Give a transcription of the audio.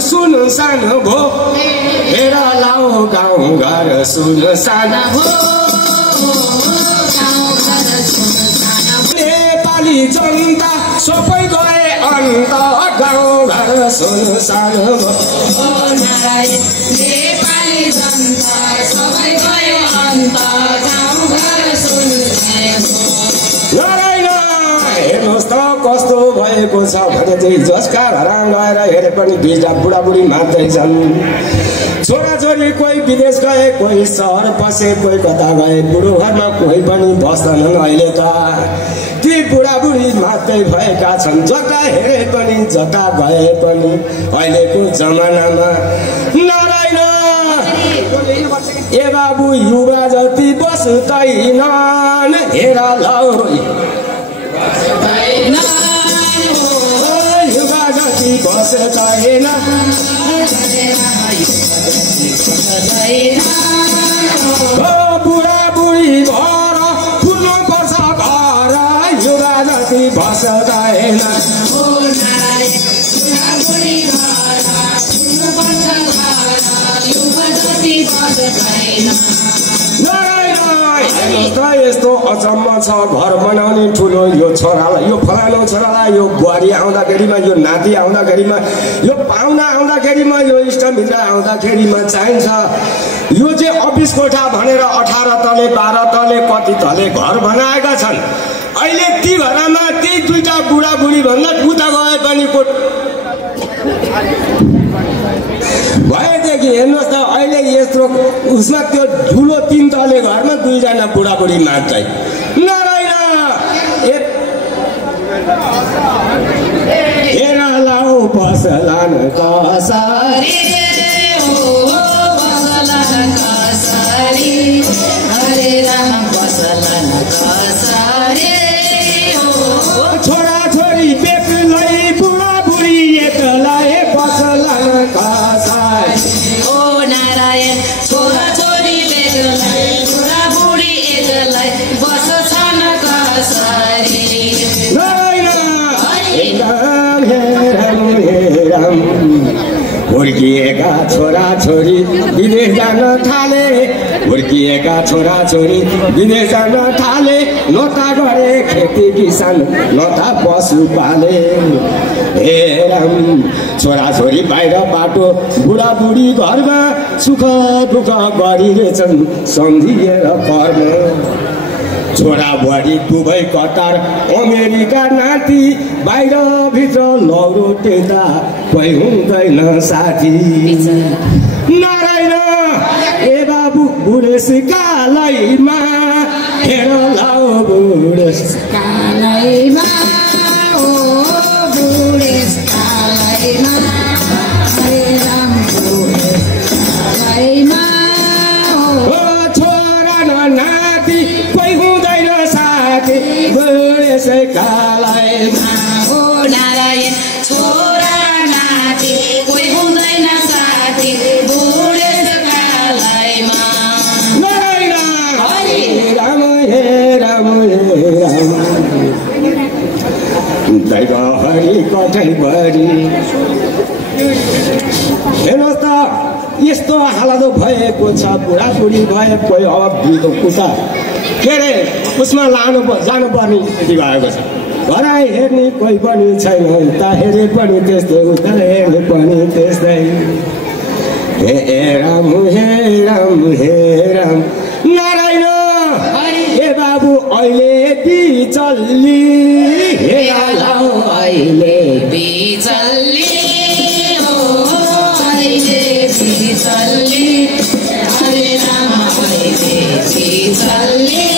सुनसान भो हेर लाऊ गाउँघर सुनसान भो नेपाली जनता सबै गए अन्त गाउँघर सुनसान भो नेपाली जनता सबै गए अन्त गाउँघर सुनसान भो हेर्नुहोस् त कस्तो भएको छ भने चाहिँ जसका घर गएर हेरे पनि बिजा बुढाबुढी मात्दैछन् छोराछोरी कोही विदेश गए कोही सहर बसे कोही कता गए बुढो घरमा कोही पनि बस्दैनन् अहिले त ती बुढाबुढी मात्रै भएका छन् जता हेरे पनि जता गए पनि अहिलेको जमानामा नारायण ए बाबु युवा जति बस्दैनन् हेर लौ युवा जति बस्दैन बुढाबुढी भएर फुल्नुपर्छ घर युवा जति बस्दैन यस्तो अचम्म छ घर बनाउने ठुलो यो छोरालाई यो फलानो छोरालाई यो बुहारी आउँदाखेरिमा यो नाति आउँदाखेरिमा यो पाहुना आउँदाखेरिमा यो इष्टमित्र आउँदाखेरिमा चाहिन्छ यो चाहिँ अफिस कोठा भनेर 18 तले 12 तले कति तले घर बनाएका छन् अहिले ती घरमा ती दुईटा बुढाबुढी भन्दा उता गए पनि भएदेखि हेर्नुहोस् त अहिले यस्तो उसमा त्यो ठुलो 3 तले घरमा 2 जना बुढाबुढी मात्रै नारायण हेर लाऊ बसलान कसरी हरे राम बसलान कसरी छोरा छोरी बेग्लै बुढाबुढी एकलाई बसलान कसरी ओ नारायण छोरा छोरी बेग्लै बुढाबुढी एकलाई बस्छन् कसरी हुर्किएका छोराछोरी विदेश जान थाले हुर्किएका छोराछोरी विदेश जान थाले नता गरे खेती किसान नता पशु पाले हेरम छोराछोरी बाहिर बाटो बुढाबुढी घरमा सुख दुःख गरिरहेछन् सम्झिएर कर्म छोरा बुहारी दुबई कतार अमेरिका नाति बाहिर भित्र लौरो टेक्दा कोही हुँदैन साथी नारायण ए बाबु बुढेसकालैमा हेर लाऊ बुढेसकालैमा ओ बुढेसकालैमा हरे राम बुढेसकालैमा ओ छोरा न नाति कोही हुँदैन साथी बुढेसकालैमा ओ नारायण छोरा नाति कोही हुँदैन साथी बुढेसकालैमा नारायण हरे राम हे राम हे राम दैव हरि कठैभरि हेर्नुहोस् त यस्तो हालत भएको छ बुढाबुढी भए कोही अब उता के अरे उसमा जानुपर्ने स्थिति भएको छ घर हेर्ने कोही पनि छैन उता हेरे पनि त्यस्तै उता हेर्ने पनि त्यस्तै हे राम हे राम हे राम नारायण हे बाबु अहिले बिचल्ली हे लाऊ अहिले बिचल्ली ओ अहिले बिचल्ली हरे राम अहिले बिचल्ली